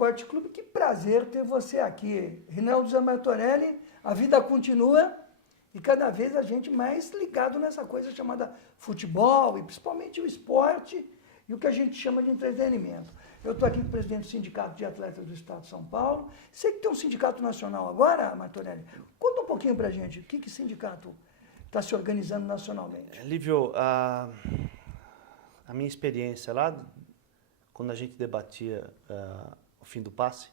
Esporte Clube. Que prazer ter você aqui. Rinaldo Zamartorelli, a vida continua e cada vez a gente mais ligado nessa coisa chamada futebol e principalmente o esporte e o que a gente chama de entretenimento. Eu estou aqui com o presidente do Sindicato de Atletas do Estado de São Paulo. Sei que tem um sindicato nacional agora, Martorelli. Conta um pouquinho para a gente, o que sindicato está se organizando nacionalmente? Lívio, a minha experiência lá, quando a gente debatia o fim do passe,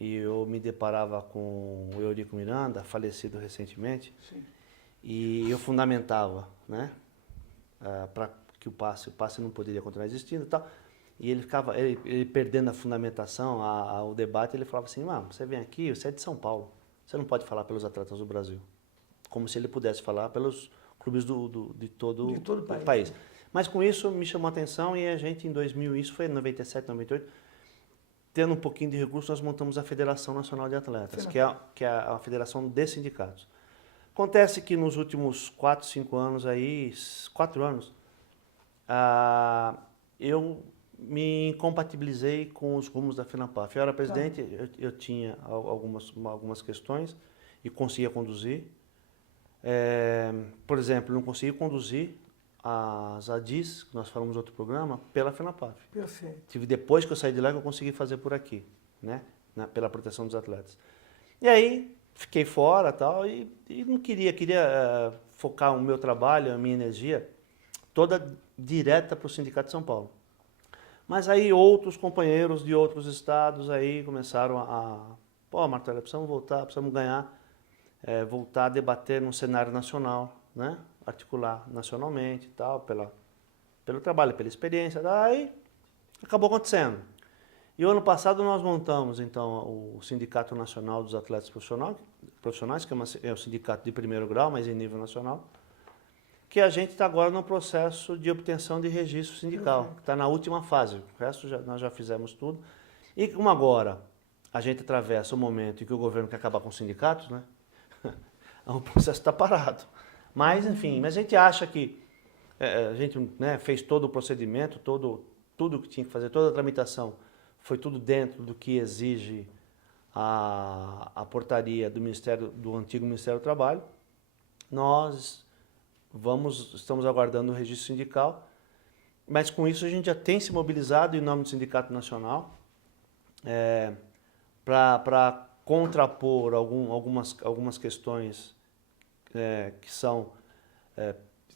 e eu me deparava com o Eurico Miranda, falecido recentemente, Sim. e eu fundamentava, né, para que o passe não poderia continuar existindo e tal. E ele perdendo a fundamentação, o debate, ele falava assim, você vem aqui, você é de São Paulo, você não pode falar pelos atletas do Brasil. Como se ele pudesse falar pelos clubes de todo o país. Mas com isso me chamou a atenção e a gente em 2000, isso foi em 97, 98, tendo um pouquinho de recurso, nós montamos a Federação Nacional de Atletas, que é a federação de sindicatos. Acontece que nos últimos 4, 5 anos aí, 4 anos, eu me incompatibilizei com os rumos da FENAPAF. Eu era presidente, eu tinha algumas questões e conseguia conduzir. Por exemplo, não consegui conduzir as ADIs, que nós falamos no outro programa, pela FENAPAF. Perfeito. Depois que eu saí de lá que eu consegui fazer por aqui, né? Pela proteção dos atletas. E aí, fiquei fora tal, e não queria focar o meu trabalho, a minha energia, toda direta para o Sindicato de São Paulo. Mas aí outros companheiros de outros estados aí começaram Martorelli, precisamos voltar, precisamos ganhar, voltar a debater no cenário nacional, né? Articular nacionalmente e tal, pelo trabalho, pela experiência, daí acabou acontecendo. E o ano passado nós montamos então o Sindicato Nacional dos Atletas Profissionais, que é um sindicato de primeiro grau, mas em nível nacional, que a gente está agora no processo de obtenção de registro sindical, que está na última fase. O resto nós já fizemos tudo. E como agora a gente atravessa o momento em que o governo quer acabar com os sindicatos, né? O processo está parado. Mas, enfim, a gente acha que a gente, né, fez todo o procedimento, tudo que tinha que fazer, toda a tramitação, foi tudo dentro do que exige a portaria do antigo Ministério do Trabalho. Nós estamos aguardando o registro sindical, mas com isso a gente já tem se mobilizado em nome do Sindicato Nacional para contrapor algumas questões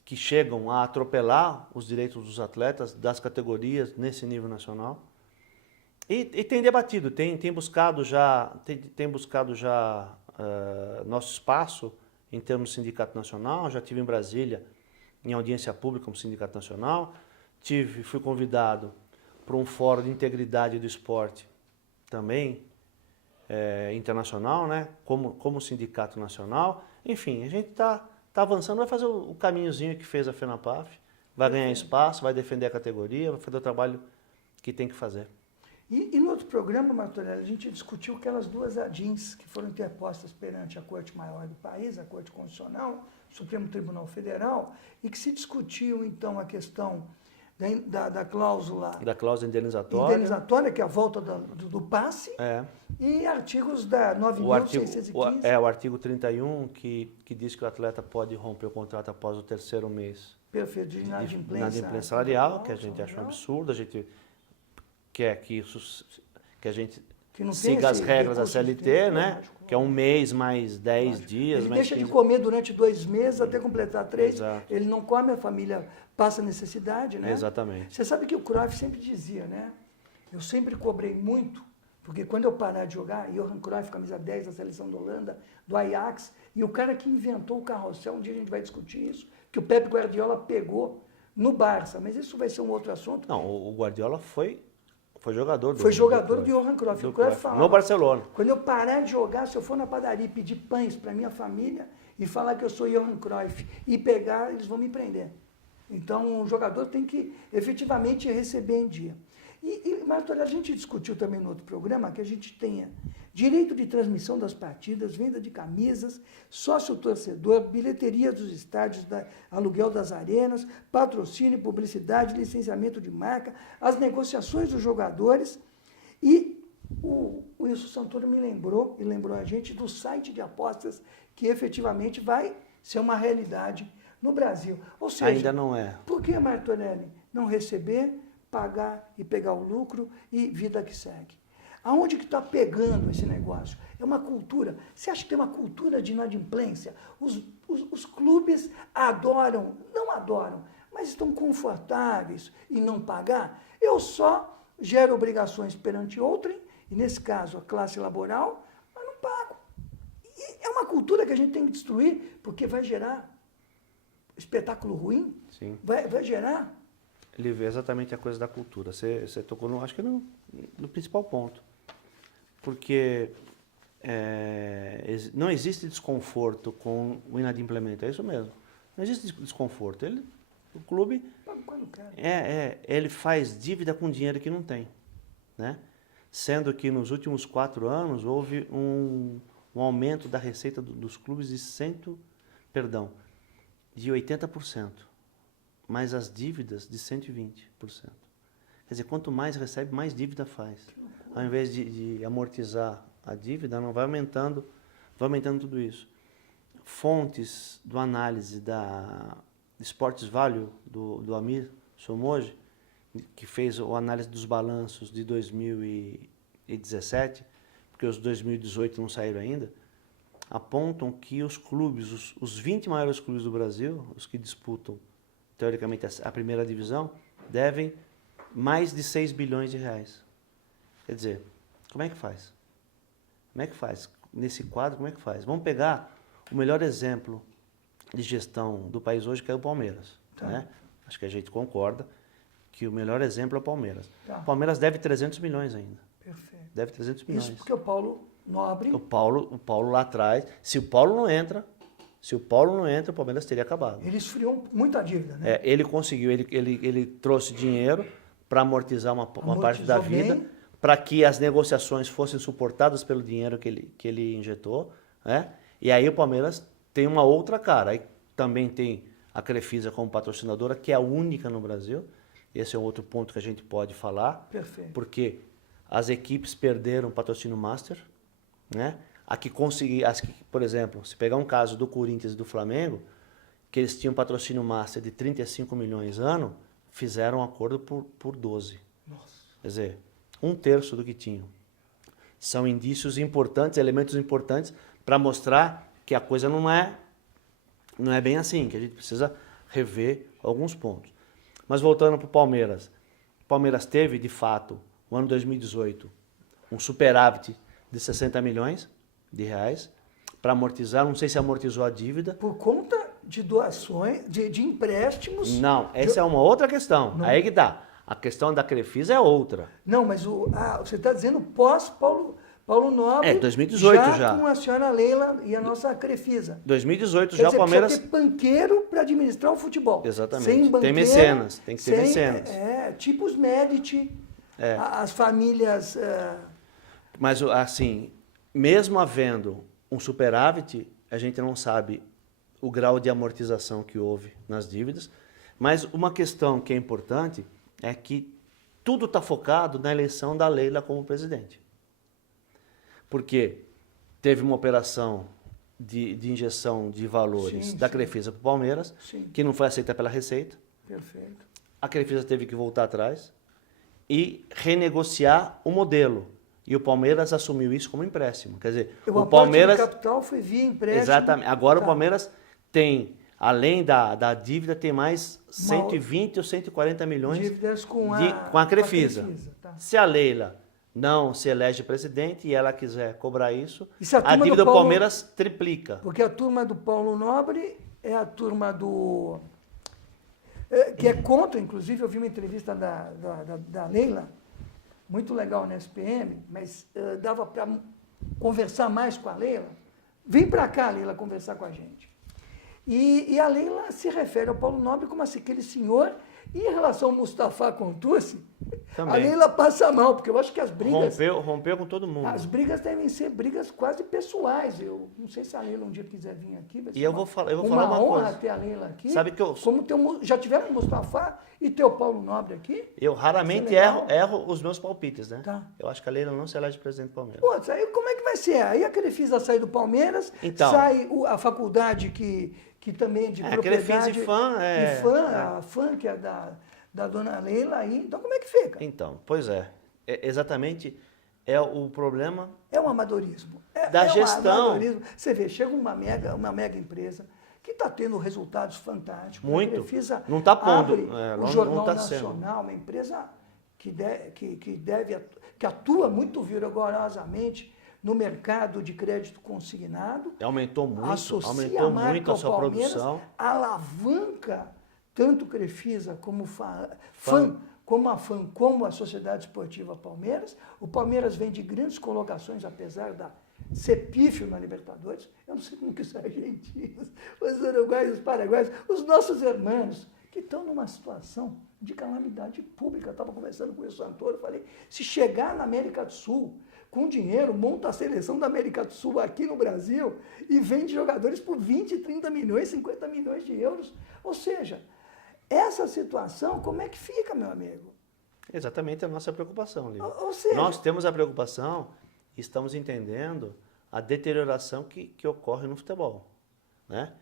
que chegam a atropelar os direitos dos atletas das categorias nesse nível nacional. E tem debatido, tem buscado já nosso espaço em termos de Sindicato Nacional. Já estive em Brasília, em audiência pública como Sindicato Nacional. Fui convidado para um fórum de integridade do esporte, também internacional, né? Como Sindicato Nacional. Enfim, a gente está avançando, vai fazer o caminhozinho que fez a FENAPAF, vai ganhar espaço, vai defender a categoria, vai fazer o trabalho que tem que fazer. E no outro programa, Martorelli, a gente discutiu aquelas duas ADIs que foram interpostas perante a Corte Maior do país, a Corte Constitucional, Supremo Tribunal Federal, e que se discutiu, então, a questão da cláusula... Da cláusula indenizatória. Indenizatória, que é a volta do passe, e artigos da 9.615. O artigo 31, que diz que o atleta pode romper o contrato após o 3º mês. Perfeito, de inadimplência salarial, que a gente acha um absurdo, a gente quer que a gente siga as regras da CLT, né? Que é um mês mais 10 dias. Ele deixa de comer durante 2 meses até completar 3. Exato. Ele não come, a família passa necessidade, né? Exatamente. Você sabe que o Cruyff sempre dizia, né? Eu sempre cobrei muito, porque quando eu parar de jogar, Johan Cruyff, camisa 10 da seleção da Holanda, do Ajax, e o cara que inventou o carrossel, um dia a gente vai discutir isso, que o Pep Guardiola pegou no Barça, mas isso vai ser um outro assunto. Não, o Guardiola foi jogador do Johan Cruyff. O Cruyff falava, no Barcelona. Quando eu parar de jogar, se eu for na padaria e pedir pães para minha família e falar que eu sou Johan Cruyff e pegar, eles vão me prender. Então, o jogador tem que efetivamente receber em dia. Martorelli, a gente discutiu também no outro programa que a gente tenha direito de transmissão das partidas, venda de camisas, sócio-torcedor, bilheteria dos estádios, aluguel das arenas, patrocínio, publicidade, licenciamento de marca, as negociações dos jogadores e o Wilson Santoro me lembrou, e lembrou a gente, do site de apostas que efetivamente vai ser uma realidade no Brasil. Ou seja, Ainda não é. por que, Martorelli, não receber, pagar e pegar o lucro e vida que segue? Aonde que está pegando esse negócio? É uma cultura. Você acha que tem uma cultura de inadimplência? Os clubes adoram, não adoram, mas estão confortáveis em não pagar. Eu só gero obrigações perante outrem, e nesse caso a classe laboral, mas não pago. E é uma cultura que a gente tem que destruir, porque vai gerar espetáculo ruim, Sim. vai gerar. Ele vê exatamente a coisa da cultura. Você tocou, acho que no principal ponto. Porque não existe desconforto com o inadimplemento, é isso mesmo. Não existe desconforto. O clube, Quando quer. ele faz dívida com dinheiro que não tem, né? Sendo que nos últimos 4 anos houve um aumento da receita dos clubes de 80%, mas as dívidas de 120%. Quer dizer, quanto mais recebe, mais dívida faz. Ao invés de amortizar a dívida, não vai aumentando tudo isso. Fontes do análise da Sports Value, do Amir Somoji, que fez a análise dos balanços de 2017, porque os 2018 não saíram ainda, apontam que os clubes, os 20 maiores clubes do Brasil, os que disputam, teoricamente, a primeira divisão, devem mais de 6 bilhões de reais. Quer dizer, como é que faz? Como é que faz? Nesse quadro, como é que faz? Vamos pegar o melhor exemplo de gestão do país hoje, que é o Palmeiras. Tá. Né? Acho que a gente concorda que o melhor exemplo é o Palmeiras. Tá. O Palmeiras deve 300 milhões ainda. Perfeito. Deve 300 milhões. Isso porque o Paulo Nobre... O Paulo lá atrás, se o Paulo não entra, o Palmeiras teria acabado. Ele esfriou muito a dívida, né? Ele conseguiu, ele trouxe dinheiro para amortizar uma parte da vida, bem. para que as negociações fossem suportadas pelo dinheiro que ele injetou, né? E aí o Palmeiras tem uma outra cara. Aí também tem a Crefisa como patrocinadora, que é a única no Brasil. Esse é um outro ponto que a gente pode falar. Perfeito. Porque as equipes perderam o patrocínio Master, né? Por exemplo, se pegar um caso do Corinthians e do Flamengo, que eles tinham patrocínio Master de 35 milhões ano, fizeram um acordo por 12. Nossa. Quer dizer, 1/3 do que tinham. São indícios importantes, elementos importantes para mostrar que a coisa não é bem assim, que a gente precisa rever alguns pontos. Mas voltando para o Palmeiras. O Palmeiras teve, de fato, no ano 2018, um superávit de 60 milhões de reais para amortizar. Não sei se amortizou a dívida. Por conta de doações, de empréstimos... Não, essa é uma outra questão. Não. Aí que tá. A questão da Crefisa é outra. Não, mas você está dizendo pós-Paulo Nobre... 2018 já. com a senhora Leila e a nossa Crefisa. 2018 Quer já dizer, o Palmeiras... precisa ter banqueiro para administrar o futebol. Exatamente. Sem banqueiro, Tem mecenas, tem que ter mecenas. Tipo os Medici, as famílias... Mas, assim, mesmo havendo um superávit, a gente não sabe o grau de amortização que houve nas dívidas. Mas uma questão que é importante é que tudo está focado na eleição da Leila como presidente. Porque teve uma operação de injeção de valores Sim, da sim. Crefisa para o Palmeiras, Sim. que não foi aceita pela Receita. Perfeito. A Crefisa teve que voltar atrás e renegociar o modelo. E o Palmeiras assumiu isso como empréstimo. Quer dizer, o Palmeiras... parte do capital foi via empréstimo. Exatamente. Agora Tá. o Palmeiras tem, além da dívida, tem mais 120 ou 140 milhões Dívidas com a Crefisa. Tá. Se a Leila não se elege presidente e ela quiser cobrar isso, E se a a turma dívida do do Paulo- Palmeiras triplica. Porque a turma do Paulo Nobre é a turma do... que é contra, inclusive, eu vi uma entrevista da Leila, muito legal na SPM, mas dava para conversar mais com a Leila. Vem para cá, Leila, conversar com a gente. E a Leila se refere ao Paulo Nobre como assim, aquele senhor E em relação ao Mustafa Contursi, a Também. Leila passa mal, porque eu acho que as brigas... Rompeu com todo mundo. As brigas devem ser brigas quase pessoais. Eu não sei se a Leila um dia quiser vir aqui. Vai ser E eu vou falar uma uma honra coisa. ter a Leila aqui. Sabe que eu... Como já tivemos o Mustafa e ter o Paulo Nobre aqui. Eu raramente Isso é legal. erro os meus palpites, né? Tá. Eu acho que a Leila não se elege presidente do Palmeiras. Pô, aí como é que vai ser? Aí a Crefisa sai do Palmeiras, Então. sai a faculdade que também é de propriedade. Crefisa e Fã, a Fã, que é da dona Leila aí. Então como é que fica? Então, pois é. Exatamente é o problema É um amadorismo. da gestão. Amadorismo. Você vê, chega uma mega empresa que está tendo resultados fantásticos. Muito. A Crefisa Não está pondo. abre o Não Jornal tá sendo. Nacional, uma empresa que atua muito vigorosamente no mercado de crédito consignado. Aumentou muito Associa a a marca muito a ao sua Palmeiras, produção. alavanca tanto Crefisa como Fã, como a Sociedade Esportiva Palmeiras. O Palmeiras vem de grandes colocações, apesar da ser pífio na Libertadores. Eu não sei como que os argentinos, os uruguaios, os paraguaios, os nossos irmãos, que estão numa situação de calamidade pública. Eu estava conversando com o Santoro, falei, se chegar na América do Sul, com dinheiro, monta a seleção da América do Sul aqui no Brasil e vende jogadores por 20, 30 milhões, 50 milhões de euros. Ou seja, essa situação, como é que fica, meu amigo? Exatamente a nossa preocupação, Lívia. Ou seja, Nós temos a preocupação e estamos entendendo a deterioração que ocorre no futebol, né?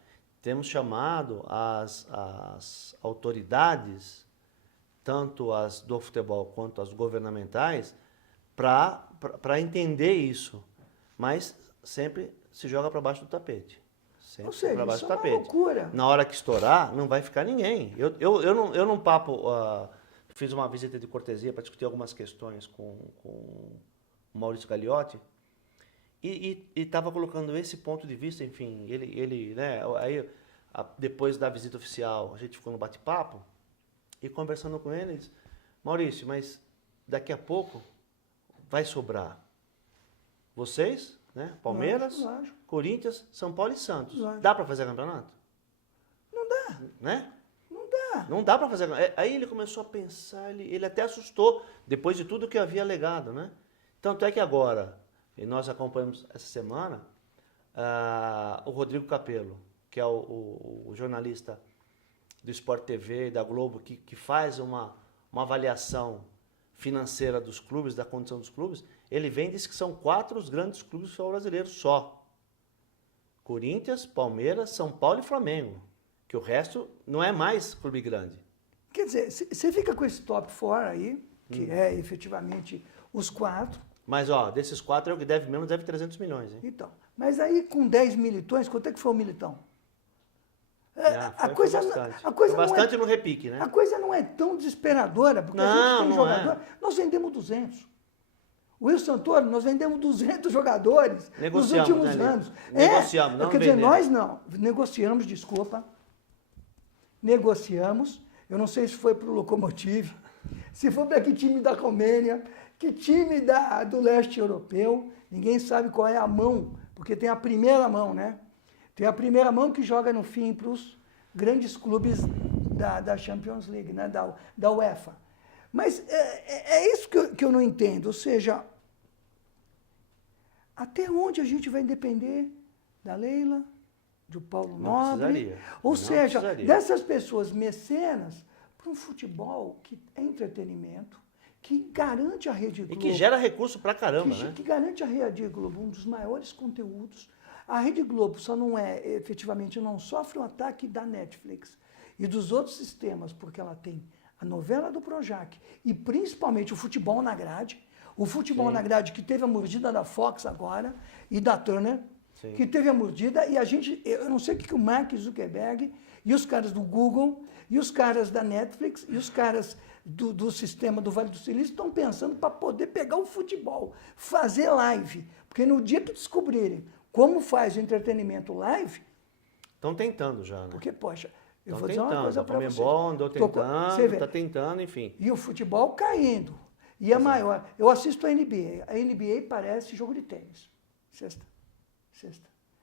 Temos chamado as autoridades, tanto as do futebol quanto as governamentais, para entender isso, mas sempre se joga para baixo do tapete. Sempre ou seja, para baixo isso do é uma tapete. loucura. Na hora que estourar, não vai ficar ninguém. Eu não papo, fiz uma visita de cortesia para discutir algumas questões com o Maurício Gagliotti e estava colocando esse ponto de vista, enfim, ele né, aí depois da visita oficial, a gente ficou no bate-papo e conversando com ele, disse, Maurício, mas daqui a pouco vai sobrar vocês, né, Palmeiras, Lógico. Corinthians, São Paulo e Santos. Lógico. Dá para fazer campeonato? Não dá, Né? não dá. Não dá para fazer. Aí ele começou a pensar, ele até assustou, depois de tudo que eu havia alegado, né? Tanto é que agora, e nós acompanhamos essa semana, o Rodrigo Capello, que é o jornalista do Sport TV e da Globo, que faz uma avaliação financeira dos clubes, da condição dos clubes, ele vem e diz que são 4 os grandes clubes do futebol brasileiro só. Corinthians, Palmeiras, São Paulo e Flamengo. Que o resto não é mais clube grande. Quer dizer, você fica com esse top 4 aí, que é efetivamente os 4. Mas, ó, desses 4 é o que deve menos, deve 300 milhões, hein? Então, mas aí com 10 militões, quanto é que foi o militão? Foi bastante no repique, né? A coisa não é tão desesperadora, porque a gente tem não jogador. Nós vendemos 200. O Wilson Santoro, nós vendemos 200 jogadores nos últimos anos. Negociamos, não quer dizer, vendemos. nós não. Negociamos, desculpa. Negociamos. Eu não sei se foi para o Lokomotiv, se foi para que time da Romênia, que time do leste europeu. Ninguém sabe qual é a mão, porque tem a primeira mão, né? Tem a primeira mão que joga no fim para os grandes clubes da Champions League, né? da UEFA. Mas é isso que eu não entendo. Ou seja, até onde a gente vai depender da Leila, do Paulo Nobre? Ou seja, dessas pessoas mecenas para um futebol que é entretenimento, que garante a Rede Globo. E que gera recurso pra caramba, né? Que garante a Rede Globo um dos maiores conteúdos. A Rede Globo só não efetivamente, não sofre o ataque da Netflix e dos outros sistemas, porque ela tem a novela do Projac e principalmente o futebol na grade. O futebol na grade que teve a mordida da Fox agora e da Turner, que teve a mordida e eu não sei o que o Mark Zuckerberg e os caras do Google e os caras da Netflix e os caras do sistema do Vale do Silício estão pensando para poder pegar o futebol, fazer live. Porque no dia que descobrirem como faz o entretenimento live... Estão tentando já, né? Porque, poxa, eu Tão vou dizer uma coisa para vocês. Andou tentando, está tentando, enfim. E o futebol caindo. E a maior... Eu assisto a NBA. A NBA parece jogo de tênis.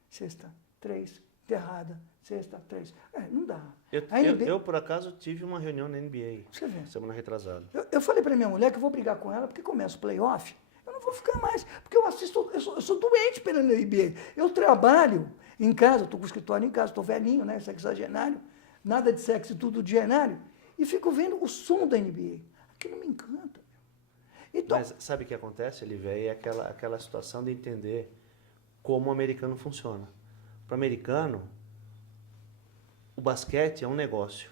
Sexta, 3, enterrada, sexta, 3. Não dá. Eu, por acaso, tive uma reunião na NBA, Você vê. semana retrasada. Eu falei para minha mulher que eu vou brigar com ela porque começa o playoff. Eu não vou ficar mais, porque eu assisto, eu sou doente pela NBA. Eu trabalho em casa, estou com o escritório em casa, estou velhinho, né, sexagenário, nada de sexo e tudo de genário, e fico vendo o som da NBA. Aquilo me encanta. Então, Mas sabe o que acontece, Olivia? É aquela situação de entender como o americano funciona. Para o americano, o basquete é um negócio.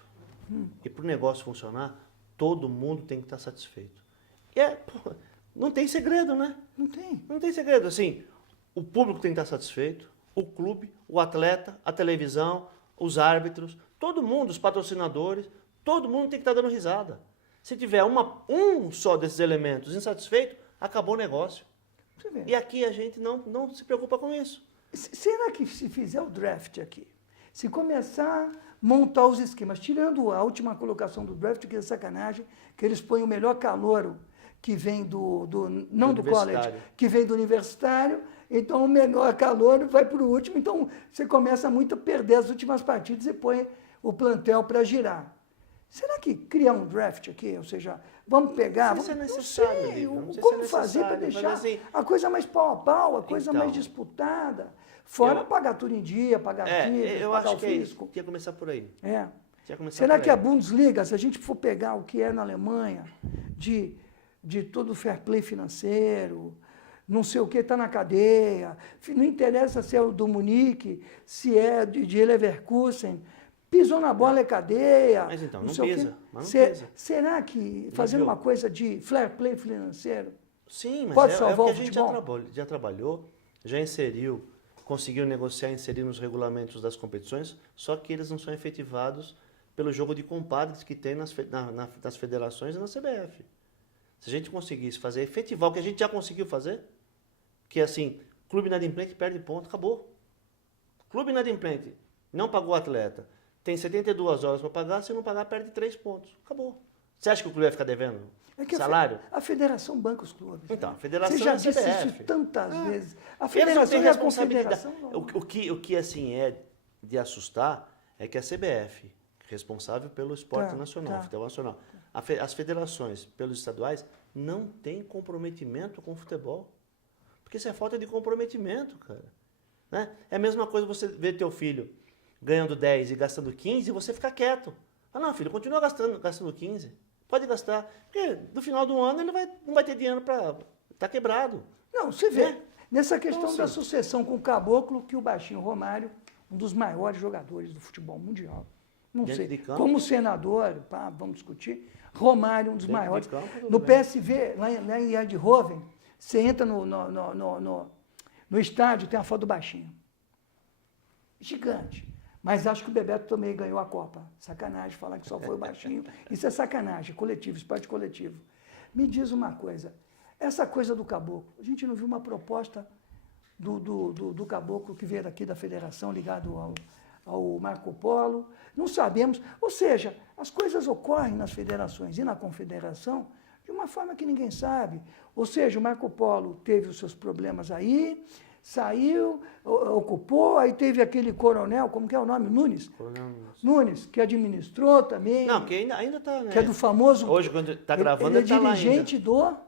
E para o negócio funcionar, todo mundo tem que estar satisfeito. Pô, não tem segredo, né? não tem. Não tem segredo. Assim, o público tem que estar satisfeito, o clube, o atleta, a televisão, os árbitros, todo mundo, os patrocinadores, todo mundo tem que estar dando risada. Se tiver um só desses elementos insatisfeito, acabou o negócio. Você vê. E aqui a gente não se preocupa com isso. Será que se fizer o draft aqui, se começar a montar os esquemas, tirando a última colocação do draft, que é sacanagem, que eles põem o melhor calouro que vem não do college, que vem do universitário, então o menor calouro vai para o último, então você começa muito a perder as últimas partidas e põe o plantel para girar. Será que criar um draft aqui, ou seja, vamos pegar, Não sei se é não necessário, sei, Lívia, não sei como se é fazer para necessário, deixar mas assim- a coisa mais pau a pau, a coisa Então, mais disputada, fora pagar tudo em dia, pagar dívidas, eu pagar acho o que é isso. fisco. Tinha que começar por aí. É. Tinha que começar Será por que aí. a Bundesliga, se a gente for pegar o que é na Alemanha, de todo o fair play financeiro, não sei o que, está na cadeia, não interessa se é o do Munique, se é de Leverkusen, pisou na bola é cadeia. Mas então, não sei o quê. pisa, mas não pisa. Será que fazendo uma coisa de fair play financeiro, Sim, mas pode é salvar o que o a gente futebol? já trabalhou, já inseriu, conseguiu negociar, inserir nos regulamentos das competições, só que eles não são efetivados pelo jogo de compadres que tem nas federações e na CBF. Se a gente conseguisse fazer, efetivar o que a gente já conseguiu fazer, que é assim, clube inadimplente perde ponto, acabou. Clube inadimplente não pagou o atleta, tem 72 horas para pagar, se não pagar perde 3 pontos, acabou. Você acha que o clube vai ficar devendo É que salário? a federação banca os clubes. Então, né? a federação Você já é a disse CBF. isso tantas vezes. A Eles não federação têm e a responsabilidade. confederação não. O que assim é de assustar é que a CBF, responsável pelo esporte nacional, futebol nacional, as federações pelos estaduais não têm comprometimento com o futebol. Porque isso é falta de comprometimento, cara. Né? É a mesma coisa você ver teu filho ganhando 10 e gastando 15 e você ficar quieto. Ah, não, filho, continua gastando 15. Pode gastar. Porque no final do ano ele não vai ter dinheiro para... Tá quebrado. Não, você vê. É. Nessa questão Então, da assim, sucessão com o Caboclo, que o Baixinho Romário, um dos maiores jogadores do futebol mundial. Não Dentro sei. de campo. Como senador, pá, vamos discutir. Romário, um dos Dentro de maiores. campo, tudo No bem. PSV, lá em Eindhoven, você entra no estádio, tem a foto do Baixinho. Gigante. Mas acho que o Bebeto também ganhou a Copa. Sacanagem falar que só foi o Baixinho. Isso é sacanagem, coletivo, esporte coletivo. Me diz uma coisa, essa coisa do Caboclo, a gente não viu uma proposta do Caboclo que veio daqui da federação, ligado ao Marco Polo, não sabemos. Ou seja, as coisas ocorrem nas federações e na confederação de uma forma que ninguém sabe. Ou seja, o Marco Polo teve os seus problemas aí, saiu, ocupou, aí teve aquele coronel, como que é o nome? Nunes? Coronel Nunes, que administrou também. Não, porque ainda tá, né? Que é do famoso... Hoje, quando tá gravando, ele é ele tá lá dirigente da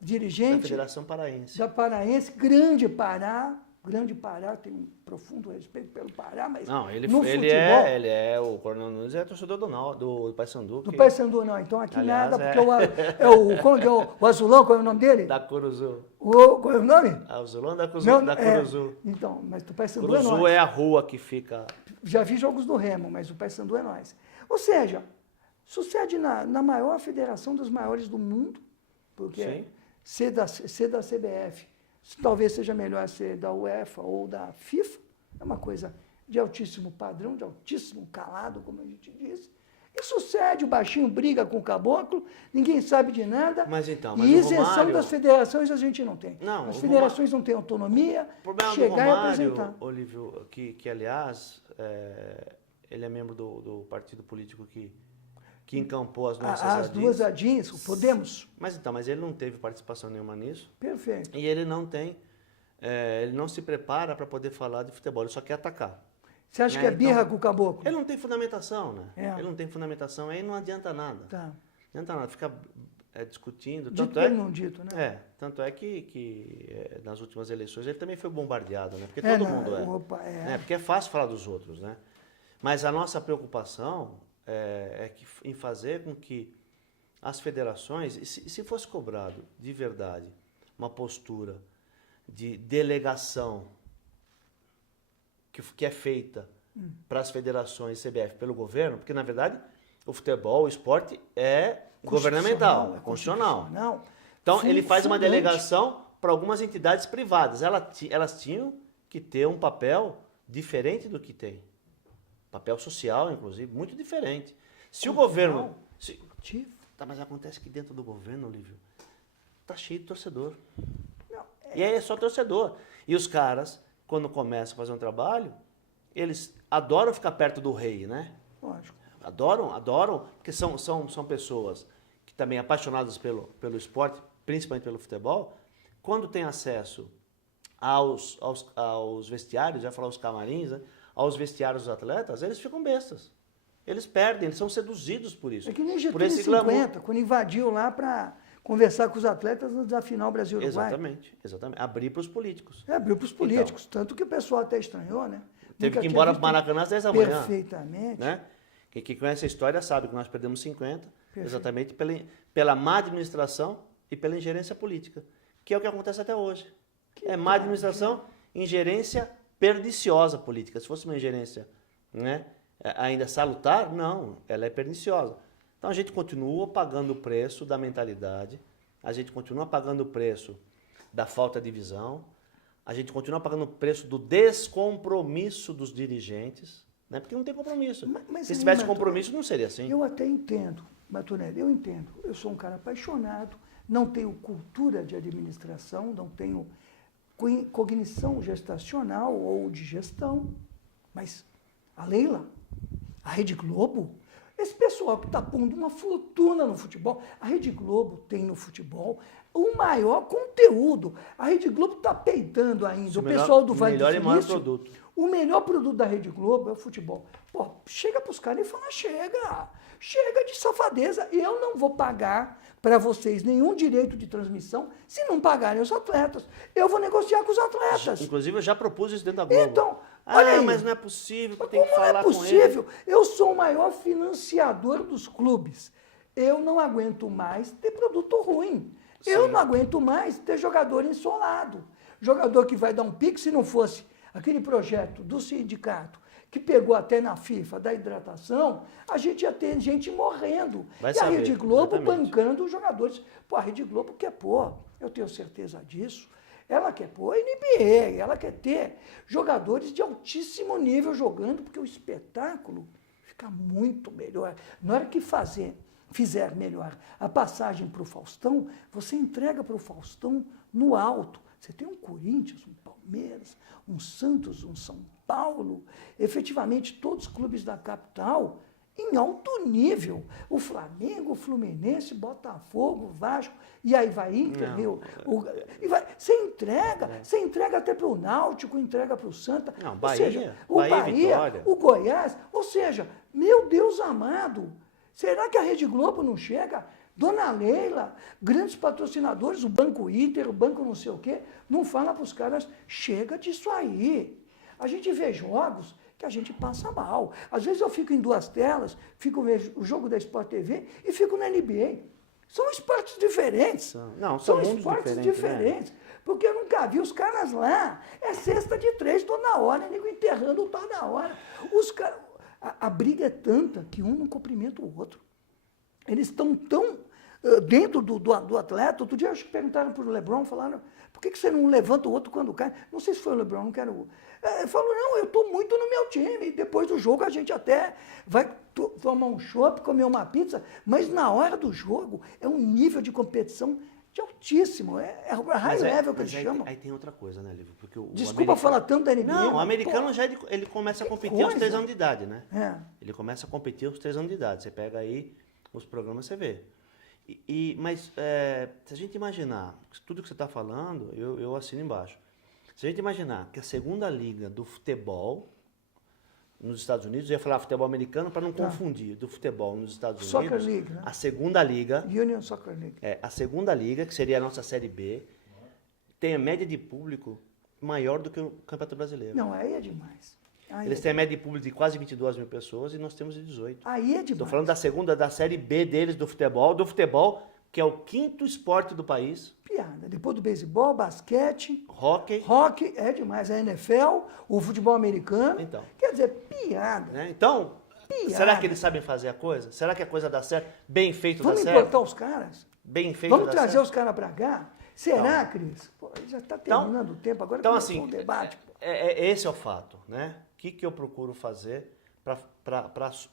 dirigente Federação Paraense. da Paraense, Grande Pará, tem um profundo respeito pelo Pará, mas Não, ele no ele futebol... é o Coronel Nunes é torcedor do Paysandu. Do Paysandu não, então aqui Aliás, nada, é. porque como que é o Azulão, qual é o nome dele? Da Curuzu. Qual é o nome? O Zulão da Não, Curuzu. então, mas do Paysandu é Curuzu nós. é a rua que fica... Já vi jogos do Remo, mas o Paysandu é nós. Ou seja, sucede na maior federação dos maiores do mundo, porque ser da CBF, talvez seja melhor ser da UEFA ou da FIFA, é uma coisa de altíssimo padrão, de altíssimo calado, como a gente diz. E sucede, o Baixinho briga com o Caboclo, ninguém sabe de nada. Mas então, e o isenção Romário... das federações a gente não tem. Não, As o federações não têm autonomia, O problema do chegar e Romário, apresentar. Olívio, que aliás, ele é membro do partido político que encampou as nossas As duas adinhas, o Podemos. Mas ele não teve participação nenhuma nisso. Perfeito. E ele não tem, ele não se prepara para poder falar de futebol, ele só quer atacar. Você acha que é birra com o caboclo? Ele não tem fundamentação, né? É. Ele não tem fundamentação, aí não adianta nada. Tá. Não adianta nada, fica discutindo. Dito Tanto é, pelo não dito, né? tanto é que nas últimas eleições ele também foi bombardeado, né? Porque todo mundo é. Opa, Né? Porque é fácil falar dos outros, né? Mas a nossa preocupação em fazer com que as federações, e se fosse cobrado de verdade uma postura de delegação que é feita para as federações CBF pelo governo, porque na verdade o futebol, o esporte é governamental, é constitucional. Então ele faz uma delegação para algumas entidades privadas. Elas tinham que ter um papel diferente do que tem. Papel social, inclusive, muito diferente. Se o governo... Tá, mas acontece que dentro do governo, Lívio, tá cheio de torcedor. E aí é só torcedor. E os caras, quando começam a fazer um trabalho, eles adoram ficar perto do rei, né? Lógico. Adoram, porque são pessoas que também apaixonadas pelo esporte, principalmente pelo futebol. Quando tem acesso aos vestiários, já falar os camarins, né? Aos vestiários dos atletas, eles ficam bestas. Eles perdem, eles são seduzidos por isso. É que nem por Getúlio esse em 50, quando invadiu lá para conversar com os atletas da final Brasil-Uruguai. Exatamente. Abrir para os políticos. Abriu para os políticos, então, tanto que o pessoal até estranhou, né? Teve que ir embora para o Maracanã às 10 da manhã. Perfeitamente. Né? Quem conhece a história sabe que nós perdemos 50, exatamente pela má administração e pela ingerência política, que é o que acontece até hoje. Má administração, ingerência perniciosa política. Se fosse uma ingerência, né, ainda salutar, não, ela é perniciosa. Então a gente continua pagando o preço da mentalidade, a gente continua pagando o preço da falta de visão, a gente continua pagando o preço do descompromisso dos dirigentes, né, porque não tem compromisso. Mas se tivesse compromisso, não seria assim. Eu até entendo, Matonelli, eu entendo. Eu sou um cara apaixonado, não tenho cultura de administração, não tenho cognição gestacional ou de gestão, mas a Leila, a Rede Globo, esse pessoal que está pondo uma fortuna no futebol, a Rede Globo tem no futebol o maior conteúdo. A Rede Globo está peitando ainda. O pessoal do Vale do Silício, maior produto. O melhor produto da Rede Globo é o futebol. Pô, chega para os caras e fala, chega de safadeza. Eu não vou pagar para vocês nenhum direito de transmissão se não pagarem os atletas. Eu vou negociar com os atletas. Inclusive, eu já propus isso dentro da Globo. Então, olha aí. Mas não é possível, eu tenho que falar com ele. Como não é possível? Eu sou o maior financiador dos clubes. Eu não aguento mais ter produto ruim. Sim. Eu não aguento mais ter jogador insolado. Jogador que vai dar um pique, se não fosse aquele projeto do sindicato que pegou até na FIFA da hidratação, a gente ia ter gente morrendo. A Rede Globo bancando os jogadores. Pô, a Rede Globo quer pôr, eu tenho certeza disso. Ela quer pôr NBA, ela quer ter jogadores de altíssimo nível jogando, porque o espetáculo fica muito melhor. Na hora que fizer melhor a passagem para o Faustão, você entrega para o Faustão no alto. Você tem um Corinthians, um Palmeiras, um Santos, um São Paulo, efetivamente todos os clubes da capital em alto nível. O Flamengo, o Fluminense, Botafogo, Vasco, e aí vai Inter, você entrega até para o Náutico, entrega para o Santa. Não, Bahia, Vitória. O Goiás, ou seja, meu Deus amado, será que a Rede Globo não chega? Dona Leila, grandes patrocinadores, o Banco Inter, o Banco não sei o quê, não fala para os caras, chega disso aí. A gente vê jogos que a gente passa mal. Às vezes eu fico em duas telas, fico vendo o jogo da Sport TV e fico na NBA. São esportes diferentes. São esportes diferentes. Né? Porque eu nunca vi os caras lá. É cesta de 3 toda hora, nego enterrando toda hora. A briga é tanta que um não cumprimenta o outro. Eles estão tão dentro do atleta. Outro dia acho que perguntaram para o LeBron, falaram, por que você não levanta o outro quando cai? Não sei se foi o LeBron, não quero... Falou, não, eu estou muito no meu time. Depois do jogo a gente até vai tomar um chopp, comer uma pizza, mas na hora do jogo é um nível de competição de altíssimo. É high level que eles chamam. Aí tem outra coisa, né, Lívio? Porque Desculpa falar tanto da NBA. Não, o americano já ele começa a competir aos 3 anos de idade, né? Ele começa a competir aos 3 anos de idade. Você pega aí os programas, você vê. Mas se a gente imaginar, tudo que você está falando, eu assino embaixo. Se a gente imaginar que a segunda liga do futebol nos Estados Unidos, eu ia falar futebol americano para não confundir, do futebol nos Estados Soccer Unidos. League, né? A segunda liga, Union Soccer League. a segunda liga, que seria a nossa Série B, tem a média de público maior do que o Campeonato Brasileiro. Não, aí é demais. Aí Eles têm a média de público de quase 22 mil pessoas e nós temos de 18. Aí é demais. Estou falando da segunda, da Série B deles, do futebol, que é o quinto esporte do país. Piada. Depois do beisebol, basquete, Hockey. é demais. A NFL, o futebol americano. Então. Quer dizer, piada. Né? Então, Piada. será que eles sabem fazer a coisa? Será que a coisa dá certo? Bem feito Vamos dá certo? importar os caras? Bem feito Vamos dá trazer certo? os caras para cá? Será, Cris? Pô, já está terminando o tempo, agora Então, começou assim, o debate. Pô. esse é o fato, né? O que eu procuro fazer para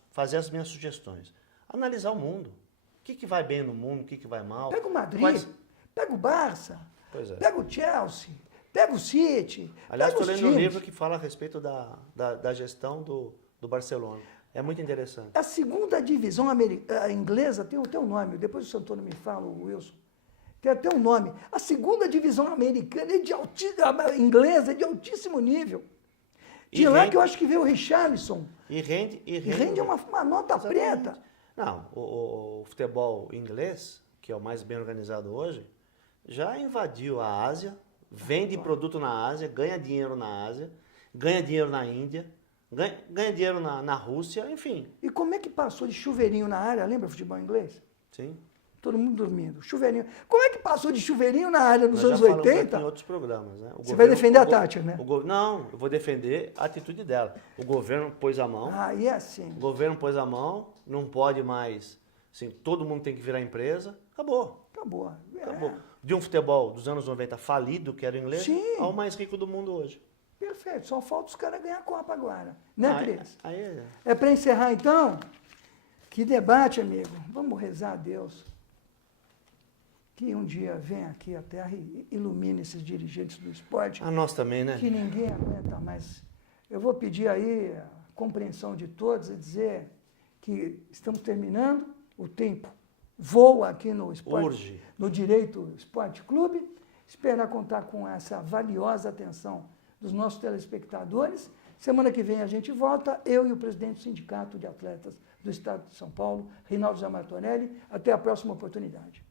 fazer as minhas sugestões? Analisar o mundo. O que vai bem no mundo, o que vai mal. Pega o Madrid, Quais- pega o Barça, Pois é. pega o Chelsea, pega o City, Aliás, pega estou os lendo um times. livro que fala a respeito da gestão do Barcelona. É muito interessante. A segunda divisão inglesa tem até um nome, depois o Santoro me fala, o Wilson. Tem até um nome. A segunda divisão americana inglesa é de altíssimo nível. De lá que eu acho que veio o Richarlison. E rende. E rende uma nota Exatamente. preta. Não, o futebol inglês, que é o mais bem organizado hoje, já invadiu a Ásia, vende produto na Ásia, ganha dinheiro na Ásia, ganha dinheiro na Índia, ganha dinheiro na Rússia, enfim. E como é que passou de chuveirinho na área? Lembra o futebol inglês? Sim. Todo mundo dormindo. Chuveirinho. Como é que passou de chuveirinho na área nos Nós anos já falamos 80? aqui em outros programas, né? Você vai defender a Thatcher, né? Não, eu vou defender a atitude dela. O governo pôs a mão. Aí é assim. O governo pôs a mão, não pode mais. Assim, todo mundo tem que virar empresa. Acabou. Acabou. Acabou. De um futebol dos anos 90 falido, que era o inglês, Sim. ao mais rico do mundo hoje. Perfeito. Só falta os caras ganhar a Copa agora. Né, Cris? Aí, É para encerrar, então? Que debate, amigo. Vamos rezar a Deus. Que um dia venha aqui a terra e ilumine esses dirigentes do esporte. a nós também, né? Que ninguém aguenta mais. Eu vou pedir aí a compreensão de todos e dizer que estamos terminando, o tempo voa aqui no esporte, Urge. no Direito Esporte Clube. Esperar contar com essa valiosa atenção dos nossos telespectadores. Semana que vem a gente volta, eu e o presidente do Sindicato de Atletas do Estado de São Paulo, Reinaldo Zamartonelli. Até a próxima oportunidade.